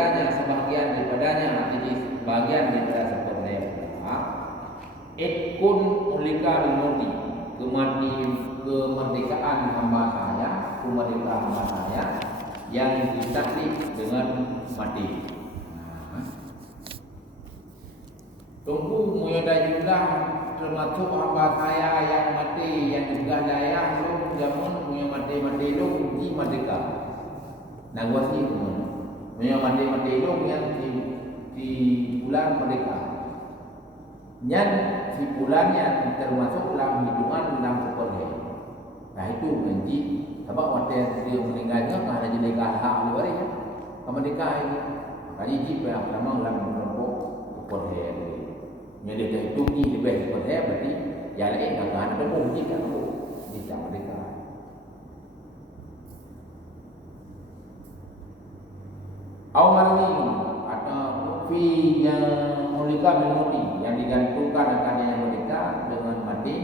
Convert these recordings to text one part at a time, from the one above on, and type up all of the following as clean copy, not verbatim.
daripadanya sebahagian daripadanya, jadi sebahagian daripada seperti itkun ulika limudi kemerdekaan hamba saya, kemerdekaan hamba saya yang ditaklif dengan mati. Tunggu muyada jumlah termasuk hamba saya yang mati, yang juga daya belum zaman punya mati lu di merdeka. Nagwasi punya mati lu yang di bulan merdeka. Yang si bulannya termasuk dalam hitungan dalam sekolah. Nah itu menji sebab waktu dia meninggalnya kan ada jenaka hak luar ya. Merdeka ini. Makanya jip yang pertama dalam kelompok sekolah. Yang dia hitung ni lebih sekolah berarti yang lain akan ada mungkin kan di dalam merdeka. Awal ini atau fi yang mulika memudi yang digantungkan akan yang mereka dengan mati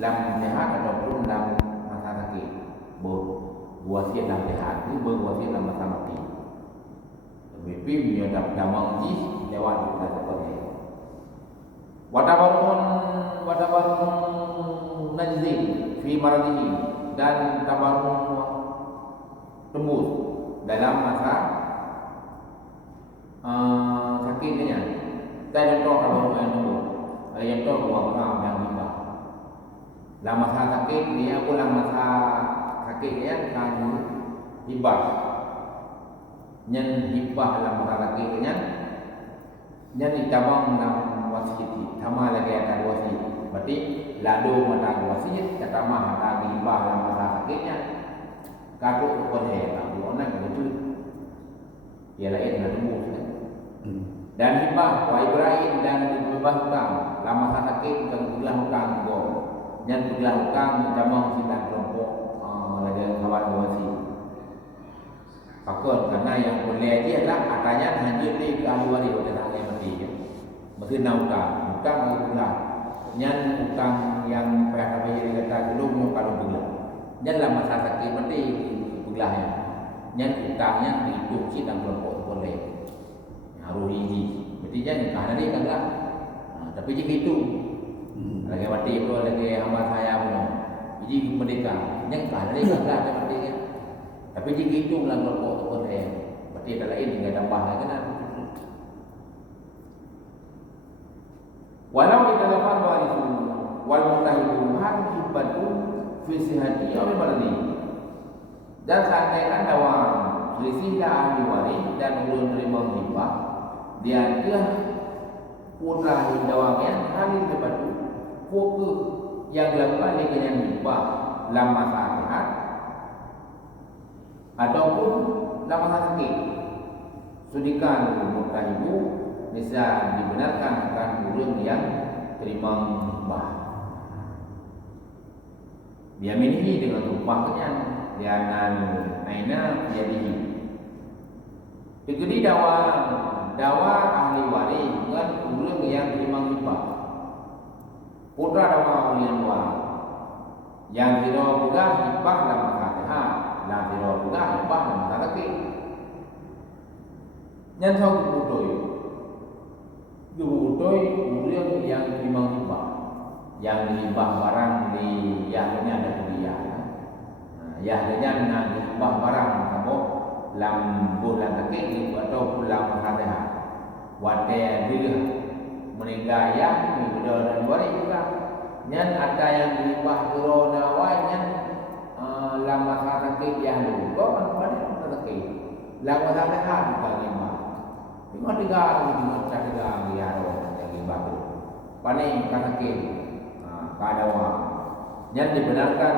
dalam sehat ataupun dalam masa sakit. Berwasiat dalam sehat itu berwasiat dalam masa mati. Lebih menyodap damang jis lewat kita seperti watabarun najzi fi maradihi dan tabarun tembus dalam masa sakitnya. Dan contoh kalau yang contoh buang yang hibah. Dalam masa sakit dia dalam masa sakitnya kan hibah. Nyen hibah dalam masa sakitnya nyen ditabang dalam wasiat sama lagi ada wasiat. Berarti lado mata wasiat kata mah ada hibah dalam masa sakitnya. Kaduk boleh tak orang betul. Ia lain ada tembus kan. Dan hibah wa Ibrahim dan dibebas hutang dalam masa sakit kan peglah hutang go. Yang peglah hutang cabang sidang kelompok lagi kawan wasi. Fakir karena yang boleh dia adalah katanya hanya di ahli waris oleh orang yang mati. Mesti nak hutang bagi peglah. Yang hutang yang pihak kami kata belum kalau peglah. Yang dalam masa sakit mati peglahnya. Yang hutangnya dihitung sidang kelompok boleh. Harus hiji. Berarti jangan kahana dia kan lah. Tapi jika itu lagi mati pun lagi hamba saya pun hiji merdeka. Jangan kahana dia kan lah mati kan. Tapi jika itu lah kelompok boleh. Berarti ada lain dengan tambah kan. Walau kita dapat warisu wal mutahidu hibatu fi sihati aw maradi. Dan seandainya ada orang selisih ahli waris dan ulun terima hibah dia putra hidawangnya halin sebatu fokus yang dilakukan dengan hibah dalam masa sehat ataupun dalam masa sakit. Sudikan putra ibu bisa dibenarkan akan orang yang terima hibah. Dia minihi dengan tumpahnya dia naina jadi dikedi dawa ahli waris dengan orang yang terima hibah. Putra dawa ahli waris yang tidak juga hibah dalam masa sehat dan tidak juga hibah dalam masa sakit. Yang tahu Jubutoi orang yang terima hibah, yang dihibah barang di yahnya ada kuliah. Yahnya nak dihibah barang kamu lam bulan sakit atau pulang masa sehat. Wadah dia meninggal ya, berdua dan waris juga. Yang ada yang dihibah corona wanya lam masa sakit yang lu, kau mana masa sakit? Lam masa sehat juga hibah. Cuma tiga dia yang hibah tu. Paling masa sakit, kadawa. Yang dibenarkan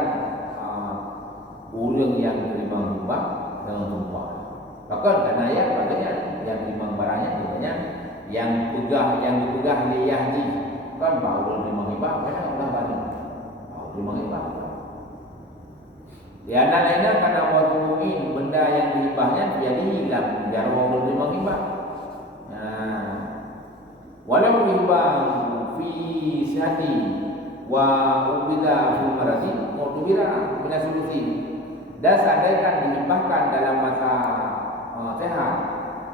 orang yang terima hibah dengan sumpah. Bahkan karena ya katanya yang terima barangnya katanya yang dipegah oleh haji kan baru terima hibah kan Allah balik. Baru terima hibah. Ya lainnya karena waduin benda yang dihibahnya jadi hilang jarang terima hibah. Walau hibah fi syati wa ubida fi marasi mutubira bila solusi. Dan seandainya dihibahkan dalam masa sehat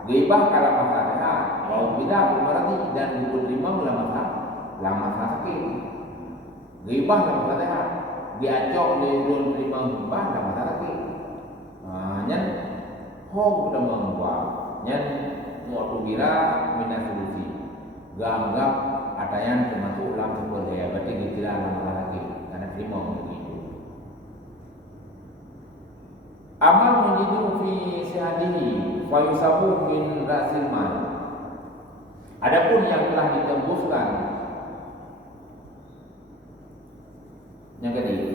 Ghibah kalau masa sehat, bau bidah berarti dan buku terima lama sakit. Ghibah dalam masa sehat, diacok diurun terima ghibah dalam masa sakit. Nyan hong sudah membuat, nyan waktu kira minat solusi. Ganggap atayan termasuk ulang seperti ya, berarti kira dalam masa sakit karena terima begitu. Amal menjidu fi sihadihi wa yusabu min rasil mal. Adapun yang telah ditembuskan yang kedua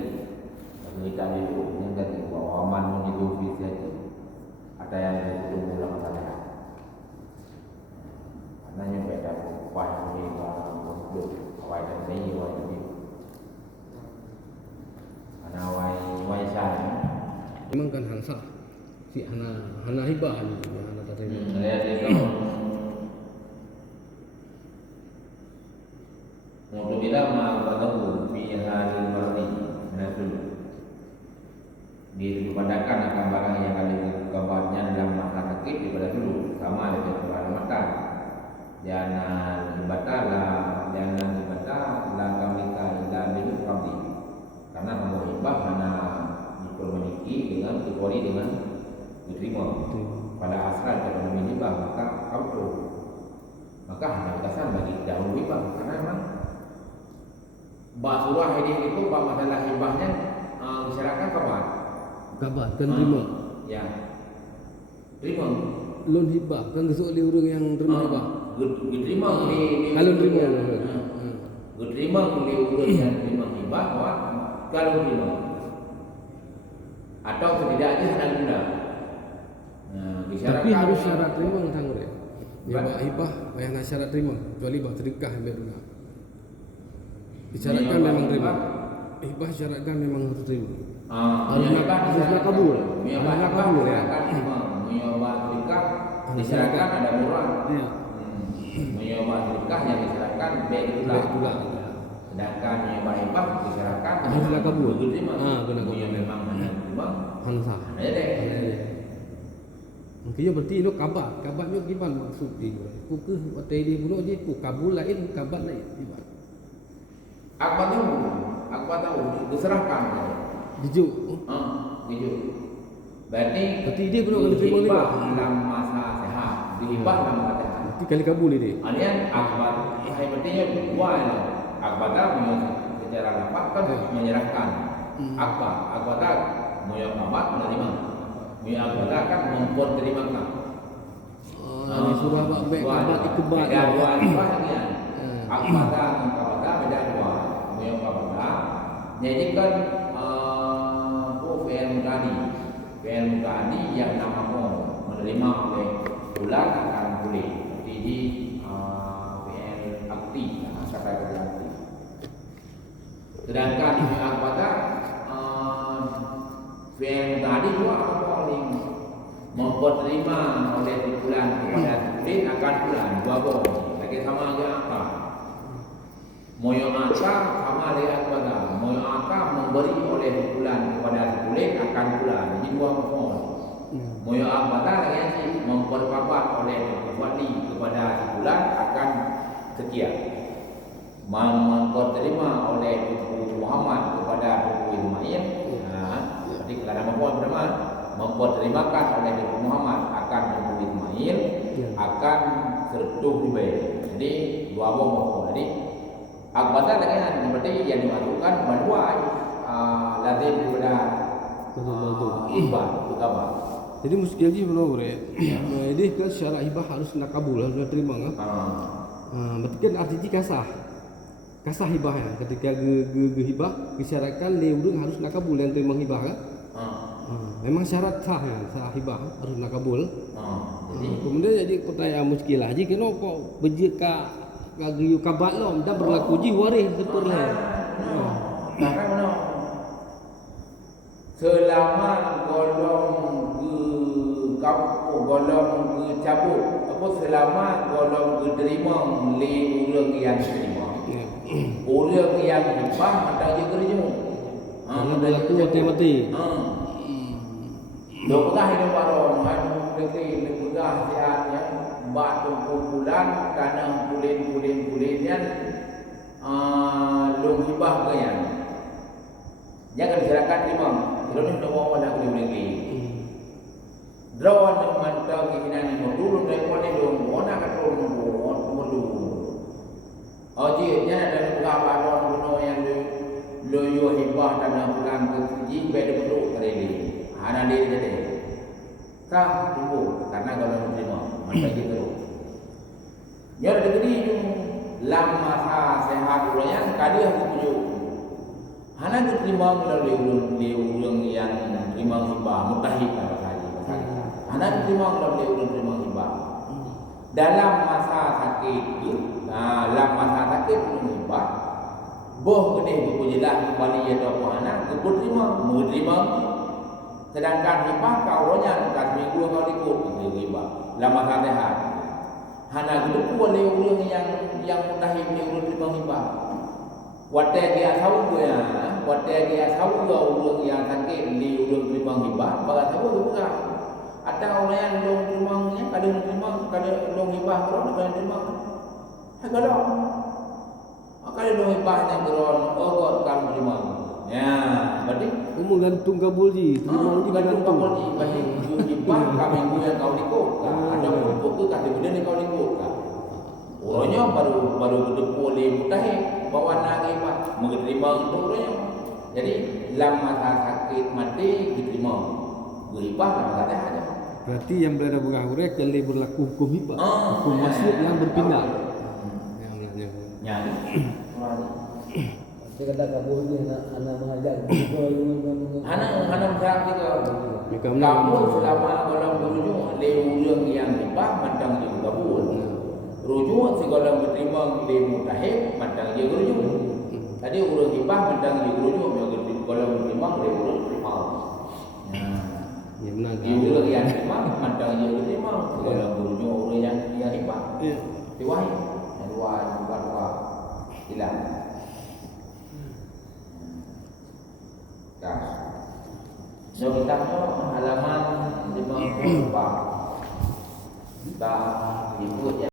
kita itu yang kedua bahwa amal menjidu fi sihadihi ada yang disebut ulang saja. Karena yang beda upaya ini untuk upaya ini wajib. Karena wajib memang kan hang sah si hana hibah ni hana tak terima. Untuk kita mengetahui pihak berarti nasul dipandakan akan barang yang kali kabarnya dalam masa sakit daripada dulu sama dengan surah mata jangan ibadah la kamika ila bil qabli karena kamu hibah mana dipermeniki dengan kecuali dengan diterima pada asal kalau menghibah maka kabul maka hanya batasan bagi dahulu hibah karena memang bab surah ini itu bab masalah hibahnya masyarakat kabar kan terima ya terima lon hibah kan gesok dia orang yang terima hibah diterima kalau terima diterima oleh orang yang terima hibah kalau terima atau setidaknya halal guna. Tapi harus syarat terima tanggung dia. Ya hibah yang nak syarat terima kecuali bah sedekah ambil guna. Disyaratkan memang terima. Hibah syaratkan memang harus terima. Harus nak kabul. Nak kabul ya. Menyoba sedekah disyaratkan ada murah. Ya. Menyoba sedekah yang disyaratkan baik pula. Sedangkan menyoba hibah disyaratkan harus nak kabul. Kena kabul memang Hansah. Ada. Mungkin berarti itu kabar. Kabarnya gimana maksud dia? Pukul waktu dia bunuh dia pukul kabul lain, kabar lain. Gimana? Aku tahu diserahkan. Dijuk. Dijuk. Berarti dia bunuh kalau terima lima dalam masa sehat. Dihibah dalam masa sehat. Berarti kali kabul dia. Alian akbar. Saya bertanya dua ini. Akbar secara dapat kan menyerahkan. Akbar Moya kabat menerima. Moya kabat kan membuat terimakan. Ini surah baik kabat ikebat. Beda dua ya. Kabat beda dua. Moya kabat. Jadi kan fi'il mudhari yang namamu menerima oleh bulan akan boleh. Jadi fi'il aktif kata aktif. Sedangkan fi'il kabat fi'il tadi dua paling membuat terima oleh bulan kepada bulan akan bulan dua boh lagi sama aja apa moyo aka sama dengan kepada moyo aka memberi oleh bulan kepada bulan akan bulan jadi dua boh moyo aka lagi memperpapat oleh wali kepada bulan akan sekian membuat terima oleh Muhammad kepada Ismail. Jadi kalau membuat terimakan oleh Nabi Muhammad akan Nabi Ismail akan sertuh dibayar. Jadi dua bohong. Jadi akbata dengan berarti yang dimasukkan berdua lazim daripada hibah kabar. Jadi muskil je belum boleh. Jadi kan syarat hibah harus nak kabul harus terima kan. Berarti kan arti kasah hibah ya. Ketika hibah disyaratkan dia harus nak kabul yang terima hibah kan. Memang syarat sah ya, sah hibah harus nak kabul. Kemudian jadi pertanyaan muskil aja kenapa berjika gagiu kabat lom dah berlaku ji waris betul lah. Karena selama golong golong cabut apa selama golong terima le orang yang terima. Orang yang hibah ada je kerja. Berlaku mati-mati. Dua pegah hidup baru, negeri pegah sihatnya batu kumpulan tanah pulin-pulin-pulinan long hibah ke yang jangan silakan imam kalau ni nak bawa dah boleh lagi drawan yang mantau keinginan ini dulu dari mana dong mana kata orang dulu oji nya ada beberapa orang kuno yang lo yo hibah tanah pulang ke Fiji beda perlu terili ana dia jadi kah tunggu karena kalau menerima mantau gitu ya ada gede lam masa sehat ulanya kadi aku punya hana diterima melalui ulung yang terima hibah mutahid hana diterima melalui ulung terima hibah dalam masa sakit itu dalam masa sakit ulung hibah boh gede berjelah kembali ya doa hana menerima sedangkan hibah kauronya tak minggu kau ikut itu hibah dalam masa sehat hana gede boleh ulung yang mutahid ni ulung terima hibah Wate dia tahu ya, wate dia tahu ulung yang sakit di ulung terima hibah, bagai tahu bukan. Ada orang yang ulung terimanya, kadang terima, kadang ulung hibah keron, kadang terima. Kalau, kalau ulung hibah yang keron, God kamu terima. Ya, berarti menggantung kabul ji, terima ji gantung kabul ji. Berarti hibah kami yang kau ikut, ada pokok kata benda ni kau ikut. Orangnya baru boleh mutahid bawa nak hibah menerima untuk orangnya. Jadi lam masa sakit mati diterima. Hibah lam masa sehat. Berarti yang berada beragurek yang berlaku hukum hibah, hukum masjid yang berpindah. Yang Saya kata kabur ni anak mengajar. Anak mengajar juga. Kabur selama kalau berujung leulung yang hibah mandang juga kabur. Rujuk segala berterima di mutahid mandang dia rujuk. Tadi urang hibah mandang dia rujuk kalau berterima dia urang terima. Ya benar. Dia yang terima mandang dia terima segala rujuk urang yang hibah. Ya. Diwahi. Dua hilang. So kita halaman 54. Kita ikut